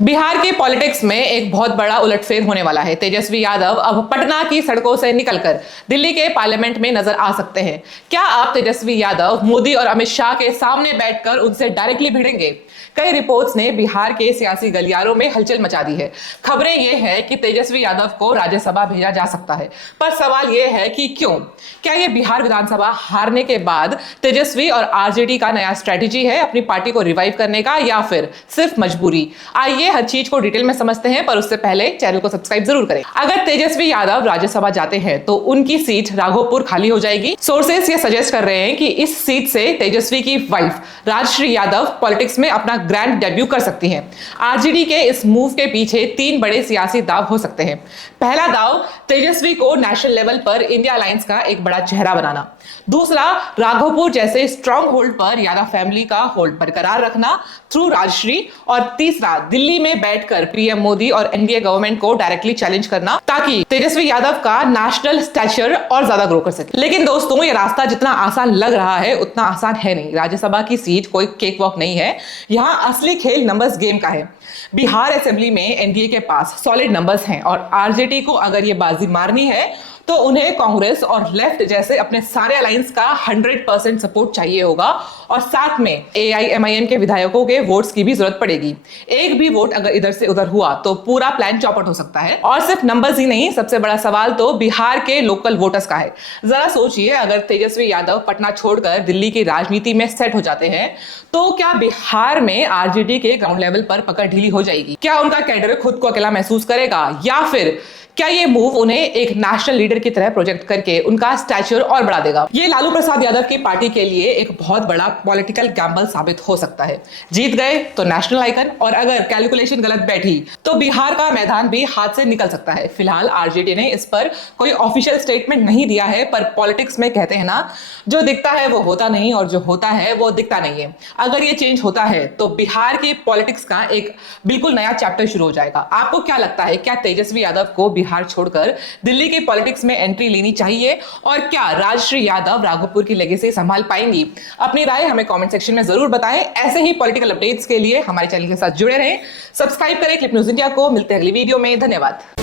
बिहार की पॉलिटिक्स में एक बहुत बड़ा उलटफेर होने वाला है। तेजस्वी यादव अब पटना की सड़कों से निकलकर दिल्ली के पार्लियामेंट में नजर आ सकते हैं। क्या आप तेजस्वी यादव मोदी और अमित शाह के सामने बैठकर उनसे डायरेक्टली भिड़ेंगे? कई रिपोर्ट्स ने बिहार के सियासी गलियारों में हलचल मचा दी है। खबरें यह है कि तेजस्वी यादव को राज्यसभा भेजा जा सकता है, पर सवाल यह है कि क्यों? क्या यह बिहार विधानसभा हारने के बाद तेजस्वी और आरजेडी का नया स्ट्रेटेजी है अपनी पार्टी को रिवाइव करने का, या फिर सिर्फ मजबूरी? आइए हर चीज को डिटेल में समझते हैं, पर उससे पहले चैनल को सब्सक्राइब जरूर करें। अगर तेजस्वी यादव राज्यसभा जाते हैं तो उनकी सीट राघोपुर खाली हो जाएगी। सोर्सेस ये सजेस्ट कर रहे हैं कि इस सीट से तेजस्वी की वाइफ राजश्री यादव पॉलिटिक्स में अपना ग्रैंड डेब्यू कर सकती हैं। आरजेडी के इस मूव के पीछे तीन बड़े सियासी दाव हो सकते हैं। पहला दाव, तेजस्वी को नेशनल लेवल पर इंडिया अलायंस का एक बड़ा चेहरा बनाना। दूसरा, राघोपुर जैसे स्ट्रॉन्ग होल्ड पर यादव फैमिली का होल्ड बरकरार रखना थ्रू राजश्री। और तीसरा, दिल्ली में बैठकर पीएम मोदी और एनडीए गवर्नमेंट को डायरेक्टली चैलेंज करना, ताकि तेजस्वी यादव का नेशनल स्टैचर और ज्यादा ग्रो कर सके। लेकिन दोस्तों, ये रास्ता जितना आसान लग रहा है उतना आसान है नहीं। राज्यसभा की सीट कोई केक वॉक नहीं है। यहाँ असली खेल नंबर्स गेम का है। बिहार असेंबली में एनडीए के पास सॉलिड नंबर्स हैं और आरजेडी को अगर ये बाजी मारनी है तो उन्हें कांग्रेस और लेफ्ट जैसे अपने सारे अलायंस का 100% सपोर्ट चाहिए होगा, और साथ में एआईएमआईएम के विधायकों के वोट्स की भी जरूरत पड़ेगी। एक भी वोट अगर इधर से उधर हुआ तो पूरा प्लान चौपट हो सकता है। और सिर्फ नंबर्स ही नहीं, सबसे बड़ा सवाल तो बिहार के लोकल वोटर्स का है। जरा सोचिए, अगर तेजस्वी यादव पटना छोड़कर दिल्ली की राजनीति में सेट हो जाते हैं तो क्या बिहार में आरजेडी के ग्राउंड लेवल पर पकड़ ढीली हो जाएगी? क्या उनका कैडर खुद को अकेला महसूस करेगा, या फिर क्या ये मूव उन्हें एक नेशनल लीडर की तरह प्रोजेक्ट करके उनका स्टैचर और बढ़ा देगा? ये लालू प्रसाद यादव की पार्टी के लिए एक बहुत बड़ा पॉलिटिकल गैम्बल साबित हो सकता है। जीत गए तो नेशनल आइकन, और अगर कैलकुलेशन गलत बैठी तो बिहार का मैदान भी हाथ से निकल सकता है। फिलहाल आरजेडी ने इस पर कोई ऑफिशियल स्टेटमेंट नहीं दिया है, पर पॉलिटिक्स में कहते हैं ना, जो दिखता है वो होता नहीं और जो होता है वो दिखता नहीं है। अगर ये चेंज होता है तो बिहार की पॉलिटिक्स का एक बिल्कुल नया चैप्टर शुरू हो जाएगा। आपको क्या लगता है, क्या तेजस्वी यादव को बिहार छोड़कर दिल्ली की पॉलिटिक्स में एंट्री लेनी चाहिए, और क्या राजश्री यादव राघोपुर की लेगेसी संभाल पाएंगी? अपनी राय हमें कमेंट सेक्शन में जरूर बताएं। ऐसे ही पॉलिटिकल अपडेट्स के लिए हमारे चैनल के साथ जुड़े रहें। सब्सक्राइब करें क्लिप न्यूज इंडिया को। मिलते हैं अगली वीडियो में। धन्यवाद।